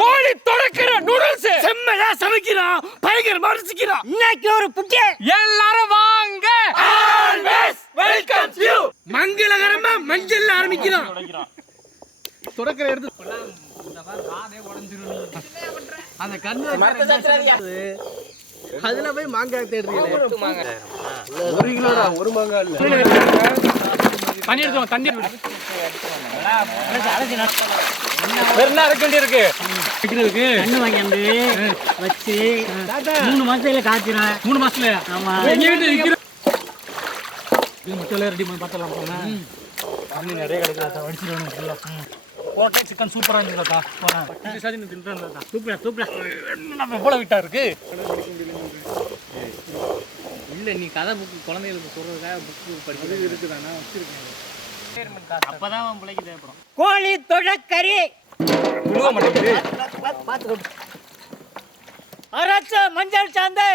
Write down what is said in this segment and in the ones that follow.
கோழி தொடக்கிற நூடுல்ஸ் செம்மையா சமைக்கிறான், பயங்கரமா ருசிக்கிறான். இன்னைக்கு ஒரு புட்டி எல்லாரும் வாங்க. Always welcome you. மங்களகரமா மஞ்சள் ஆரம்பிக்கிறான். தொடக்கிற எடுத்து அந்த கண்ணு அதுல போய் மாங்காய் தேடுறீங்க. ஒரு கிலோடா, ஒரு மாங்காய் இல்ல. தண்ணி எடுத்து தண்ணி வெறும் அரைக்க வேண்டியிருக்கு. கண்ணு வாங்கி வச்சு 3 மாசத்துல காய்ச்சிடும். 3 மாசத்துல ஆமா. மட்டும் ரெடி பண்ணி பார்த்தலாம். தண்ணி நிறைய கிடைக்கிறதா வடிச்சிடணும். போட்டே சிக்கன் சூப்பரா இருந்ததா. சூப்பரா சூப்பரா நம்ம எவ்வளவு விட்டா இருக்கு இல்ல. நீ கதை புக்கு குழந்தைகளுக்கு சொல்றதுக்காக புக்கு படிக்கிறது இருக்குதானா வச்சிருக்கேன். அப்பதான் பிள்ளைக்கு தேவைப்படும். கோழி தொடக்கறி அரைச்ச மஞ்சள் சாந்து,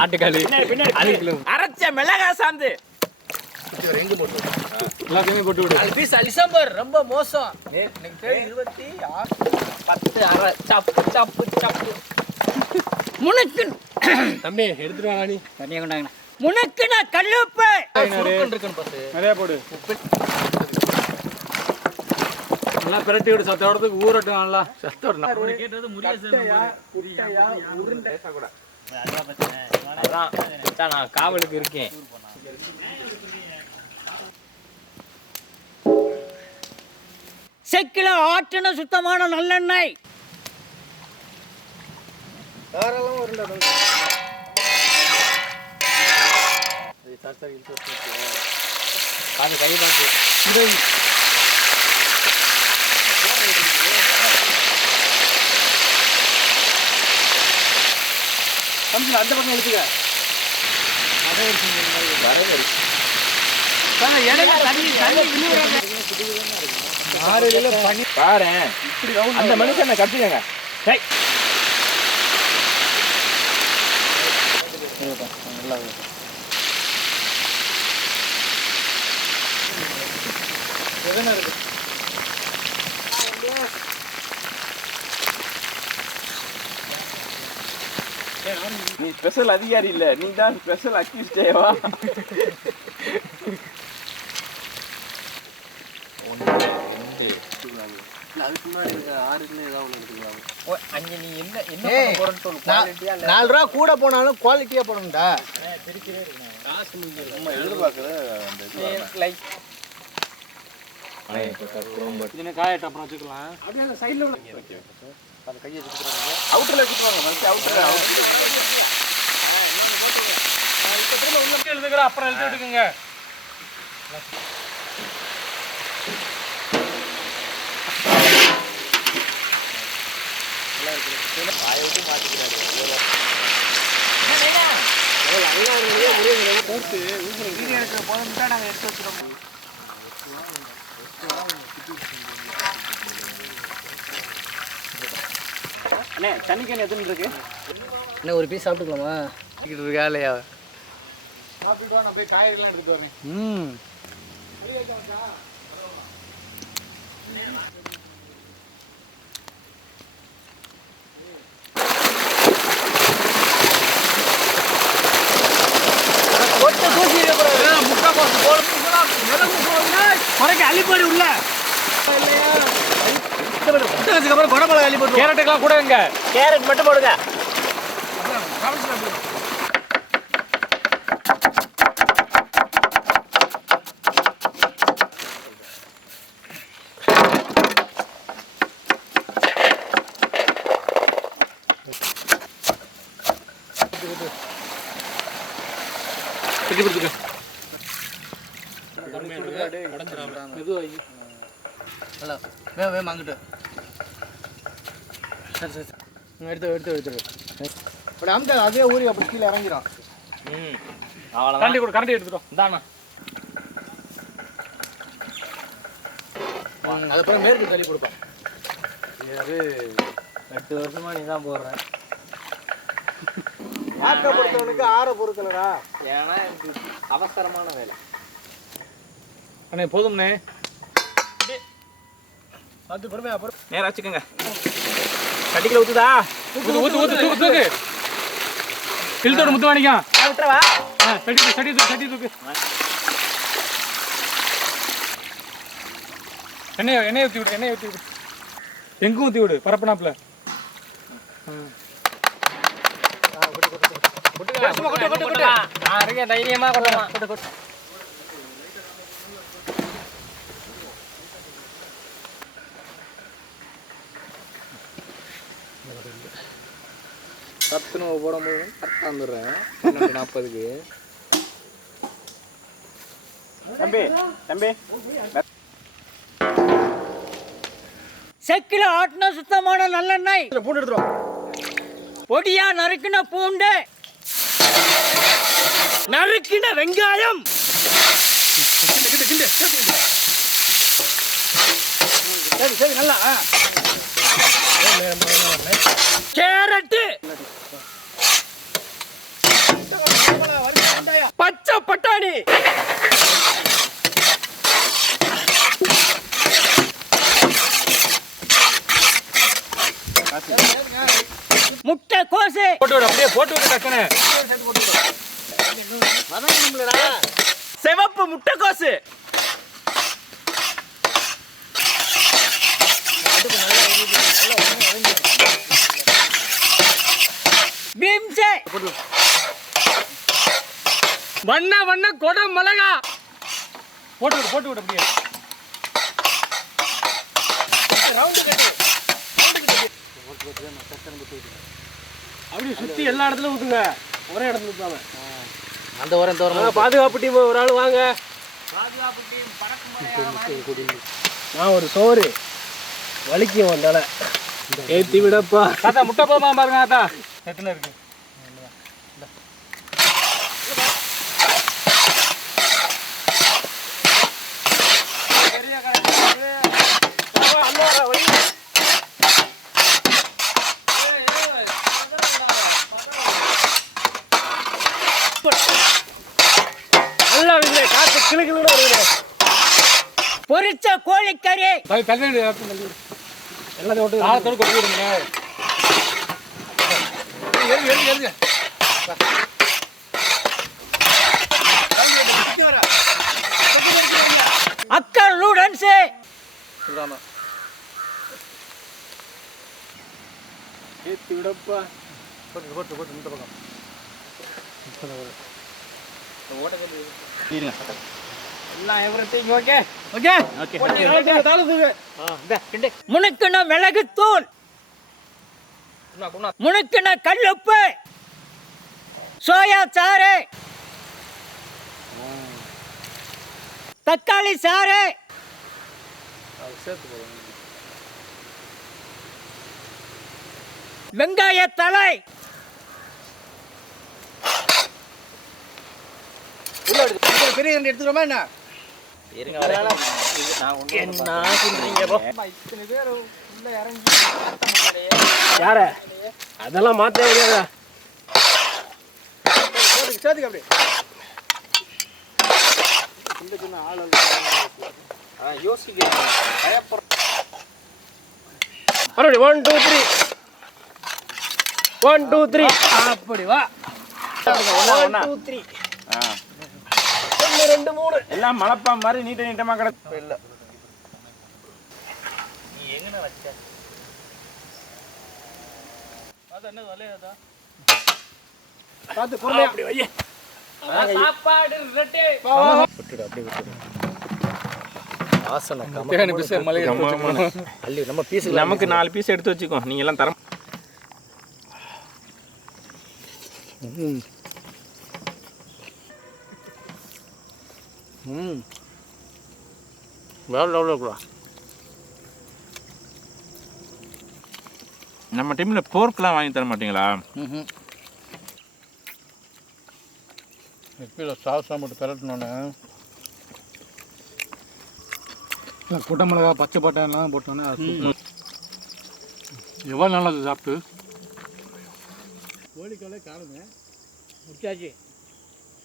ஆட்டுக்காலி, அரைச்ச மிளகாய் சாந்து எல்லாத்தையுமே போட்டு விடு. டிசம்பர் ரொம்ப மோசம். 26 முனக்கு தம்பி எடுத்துட்டு வாங்க. நீ தண்ணியை கொண்டாங்க. முனக்கு நான் கல்லுப்பு நிறைய போடு. நல்லா பிரட்டி விடு. சத்தோடத்துக்கு ஊரட்டும். நல்லா சத்தோட கேட்டது நான் காவலுக்கு இருக்கேன். செக்கில ஆற்றின சுத்தமான நல்லெண்ணெய். அந்த பக்கம் எடுத்துக்க. பாரு அந்த மனுஷன் கட்டுங்க. நீ ஸ்பெஷல் அதிகாரி இல்ல, நீ தான் ஸ்பெஷல் அக்யூஸ்டேவா? அதுக்கு முன்னாடி 6 கிலோ ஏதாவது ஒன்று எடுத்துக்கலாம். அங்கே நீ என்ன போறன்னு சொல்லு. 4 ரூபா கூட போனாலும் குவாலிட்டியா போடணும்டா. பிரிக்கவே இருக்கு. காசு முடியல. நம்ம எதிர்பார்க்கற அந்த லைக் இதுன காயட்ட அப்புறம் வச்சுக்கலாம். அப்படியே அந்த சைடுல ஓகே அந்த கையை வச்சுக்கறாங்க. அவுட்டர்ல வச்சுட்டு வாங்க. மறுபடியும் அவுட்டர்ல திரும்ப உள்ள எழுதுங்கற அப்புறம் எழுதி விட்டுங்க. பாயோடு மாத்திக்கிறாரு. என்னடா நல்லா இருந்தே முருகனை போட்டு வீடியோ எடுக்கிற போதும் தான் நாங்க எடுத்து வச்சிரோம். அண்ணே தண்ணி கேன் எத்தனை இருக்கு? அண்ணே ஒரு பீஸ் சாப்பிட்டுக்கலாமா? கிட்ட இருக்கா இல்லையா? சாப்பிட்டுட்டு வா. நான் போய் காய்கறிலாம் எடுத்துட்டு வரேன். அள்ளிப்போடு உள்ள குடமிளகா அள்ளி போட்டு கேரட்டுக்கெல்லாம் கூட எங்க கேரட் மட்டும் போடுங்க. வாங்கிட்டு சரி சரி எடுத்து அப்படி அமுத்த அதே ஊறி அப்படி கீழே இறங்கிடும். கரண்டி கூட கரண்டி எடுத்துட்டோம். இந்தாண்ணா அதுக்கப்புறம் மேற்கு தள்ளி கொடுப்பான். அது 8 வருஷமா நீ தான் போடுறேன். ஆக்கப்படுத்தவனுக்கு ஆற பொறுக்கலடா. ஏன்னா எனக்கு அவசரமான வேலை. அண்ணே போதும்ண்ணே. அது பொறுமையா நேரா வச்சுக்கோங்க. கட்டிக்கல ஊத்துதா? தூக்கு. இழுத்தோட முத்து வாணிக்கா. விட்டுறவா? சட்டி தூக்கு. எண்ணெய் ஊற்றி விடு. எங்கும் ஊற்றி விடு பரப்பனாப்புல. தைரியமா கொள்ளலாம். சத்துணவு போடும்போது கரெக்டாக வந்துடுறேன் 12:40க்கு. தம்பி செக்கில ஆட்டின சுத்தமான நல்லெண்ணெய், பூண்டு எடுத்துருவோம். பொடியா நறுக்கின பூண்டு, நறுக்கின வெங்காயம், சரி நல்லா. கேரட்டு, பச்சை பட்டாணி, முட்டை கோசு, அப்படியே போட்டு விட்டு டக்குனு. சிவப்பு முட்டைக்கோசு, பீம்சே, வண்ண கொடம் மிளகா போட்டு விடு அப்படியே. அப்படியே சுத்தி எல்லா இடத்துலயும் ஊத்துங்க, ஒரே இடத்துல ஊத்தாம. அந்த ஓரம் பாதுகாப்பு டீம் ஒரு ஆள் வாங்க. நான் ஒரு சோறு வலிக்கும் வந்தால ஏற்றி விடப்பா. தாத்தா முட்டை போதுமா பாருங்க தாத்தா. எத்தனை இருக்கு? நல்லா இல்லை, காற்று கிளுக்கிளுன்னு வருது. பொரிச்ச கோழிக்கறி, எல்லாத்தையும் விட்டு காலத்தோடு கொட்டி விடுங்க. எழுது. அக்கல் நூடன்ஸ், ஏற்றி விடப்பா. போட்டு இந்த பக்கம் எல்லாம் எவ்ரிதிங் ஓகே. முனுக்கின மிளகுத்தூள், முனுக்கின கல்லுப்பு, சோயா சாறு, தக்காளி சாறு, வெங்காய தலை, பெரிய எடுத்துக்கிறோமா என்ன? இருங்க வரேன். நான் ஒண்ணு என்ன சொல்றீங்க போ. இத்தனை பேர் உள்ள இறங்கி யார அதெல்லாம் மாத்தவே முடியாதா? சேர்த்துக்க அப்படியே. இந்த சின்ன ஆள் யோசிக்கிறேன். மறுபடியும் 1 2 3 1 2 3 அப்படி வா. 1 2 3 1 2 3 எல்லாம் மலப்பா மாதிரி நீட்டமா கிடக்கு. இல்ல நீ எங்கன வச்ச? அது என்ன வலையாதா? பாத்து பொறுமையா அப்படி வை. சாப்பாடு ரெட்டி. விட்டுடு அப்படியே விட்டுடு. வாசனை தேனி பீஸ் மலைய அள்ளி நம்ம பீஸ் நமக்கு 4 பீஸ் எடுத்து வச்சுக்கோ. நீங்க எல்லாம் தரம். வேற லெவல்ல இருக்குடா. நம்ம டீம்ல போர்க்லாம் வாங்கி தர மாட்டீங்களா? கீழே சாஸ்லாம் போட்டு பெரட்டணுன்னு குட்டை மிளகா பச்சை பட்டாணிலாம் போட்டோன்னே எவ்வளோ நல்லது சாப்பிட்டு. கோழிக்காலே காணுங்க. முடிச்சாச்சு.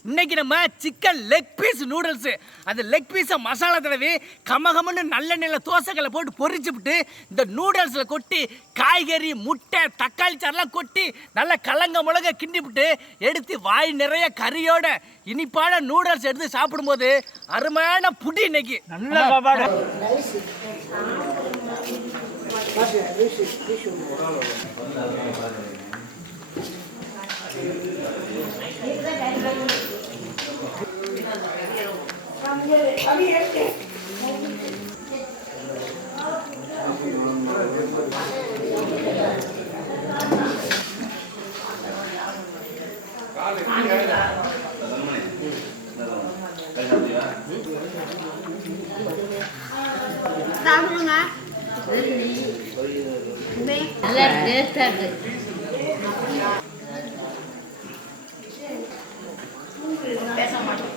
இன்னைக்கு நம்ம சிக்கன் லெக் பீஸ் நூடுல்ஸு அந்த லெக் பீஸை மசாலா தடவி கமகமன்னு நல்லெண்ணெயில் தோசைகளை போட்டு பொரிச்சுவிட்டு இந்த நூடுல்ஸில் கொட்டி காய்கறி முட்டை தக்காளி சாரெலாம் கொட்டி நல்லா கலங்க மிளக கிண்டிவிட்டு எடுத்து வாய் நிறைய கறியோட இனிப்பான நூடுல்ஸ் எடுத்து சாப்பிடும்போது அருமையான புடி இன்னைக்கு நல்ல சாப்பாடு. சாப்பிடுங்க. நல்லா டேஸ்டா இருக்கு. பேச மாட்டேன்.